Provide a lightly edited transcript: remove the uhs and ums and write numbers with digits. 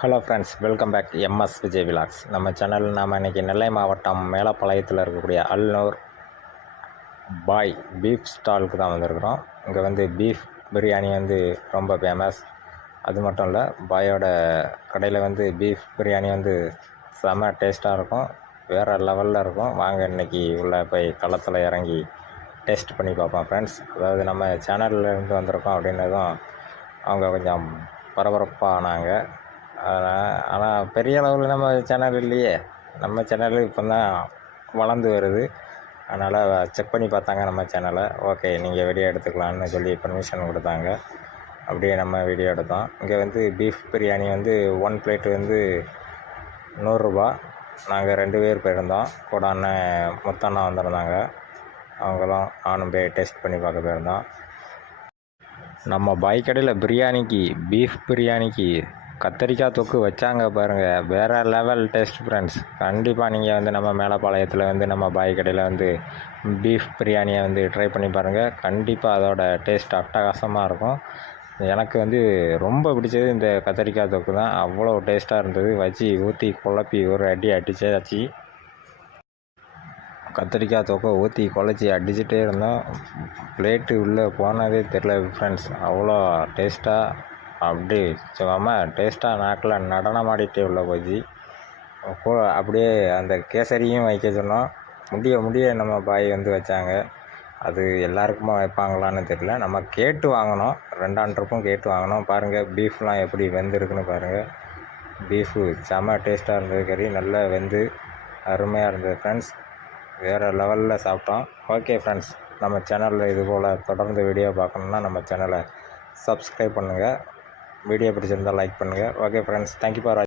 Hello friends, welcome back MS Vijay vlogs. நம்ம சேனலில் நாம் இன்றைக்கி நெல்லை மாவட்டம் மேலப்பாளையத்தில் இருக்கக்கூடிய அல்நூர் பாய் பீஃப் ஸ்டாலுக்கு தான் வந்திருக்கிறோம். இங்கே வந்து பீஃப் பிரியாணி வந்து ரொம்ப ஃபேமஸ். அது மட்டும் இல்லை, பாயோட கடையில் வந்து பீஃப் பிரியாணி வந்து செம டேஸ்ட்டாக இருக்கும், வேறு லெவலில் இருக்கும். வாங்க இன்றைக்கி உள்ளே போய் களத்தில் இறங்கி டேஸ்ட் பண்ணி பார்ப்போம் ஃப்ரெண்ட்ஸ். அதாவது நம்ம சேனல்லேருந்து வந்திருக்கோம் அப்படின்னதும் அவங்க கொஞ்சம் பரபரப்பானாங்க. ஆனால் பெரிய அளவில் நம்ம சேனல் இல்லையே, நம்ம சேனல் இப்போ தான் வளர்ந்து வருது. அதனால் செக் பண்ணி பார்த்தாங்க நம்ம சேனலை. ஓகே, நீங்கள் வீடியோ எடுத்துக்கலான்னு சொல்லி பர்மிஷன் கொடுத்தாங்க. அப்படியே நம்ம வீடியோ எடுத்தோம். இங்கே வந்து பீஃப் பிரியாணி வந்து 1 பிளேட்டு வந்து 100 ரூபா. நாங்கள் 2 பேர் போயிருந்தோம். கூட அண்ணன் முத்தண்ணா வந்திருந்தாங்க. அவங்களும் நானும் போய் டேஸ்ட் பண்ணி பார்க்க போயிருந்தோம். நம்ம பாய் கடையில் பிரியாணிக்கு, பீஃப் பிரியாணிக்கு கத்திரிக்காய் தொக்கு வச்சாங்க பாருங்கள், வேறு லெவல் டேஸ்ட் ஃப்ரெண்ட்ஸ். கண்டிப்பாக நீங்கள் வந்து நம்ம மேலப்பாளையத்தில் வந்து நம்ம பாய் கடையில் வந்து பீஃப் பிரியாணியை வந்து ட்ரை பண்ணி பாருங்கள். கண்டிப்பாக அதோட டேஸ்ட் அட்டகாசமாக இருக்கும். எனக்கு வந்து ரொம்ப பிடிச்சது இந்த கத்திரிக்காய் தொக்கு தான். அவ்வளோ டேஸ்ட்டாக இருந்தது. வச்சு ஊற்றி குழப்பி ஒரு அடி அடிச்சாச்சு. கத்திரிக்காய் தொக்கை ஊற்றி குழச்சி அடிச்சுட்டே இருந்தோம். பிளேட்டு உள்ளே போனதே தெரில ஃப்ரெண்ட்ஸ். அவ்வளோ டேஸ்ட்டாக, அப்படி சும்மா டேஸ்ட்டாக நாக்கில் நடனமாடிட்டே உள்ள போச்சு. அப்படியே அந்த கேசரியும் வைக்க சொன்னோம். முடிய நம்ம பாய் வந்து வச்சாங்க. அது எல்லாருக்குமா வைப்பாங்களான்னு தெரியல. நம்ம கேட்டு வாங்கினோம், 2 ட்ரிப்பும் கேட்டு வாங்கினோம். பாருங்கள் பீஃப்லாம் எப்படி வெந்திருக்குன்னு பாருங்கள். பீஃபு செம்ம டேஸ்ட்டாக இருந்தது. கறி நல்லா வெந்து அருமையாக இருந்தது ஃப்ரெண்ட்ஸ். வேறு லெவலில் சாப்பிட்டோம். ஓகே ஃப்ரெண்ட்ஸ், நம்ம சேனலில் இது போல் தொடர்ந்து வீடியோ பார்க்கணுன்னா நம்ம சேனலை சப்ஸ்கிரைப் பண்ணுங்கள். வீடியோ பிடிச்சிருந்தால் லைக் பண்ணுங்கள். Okay friends, thank you for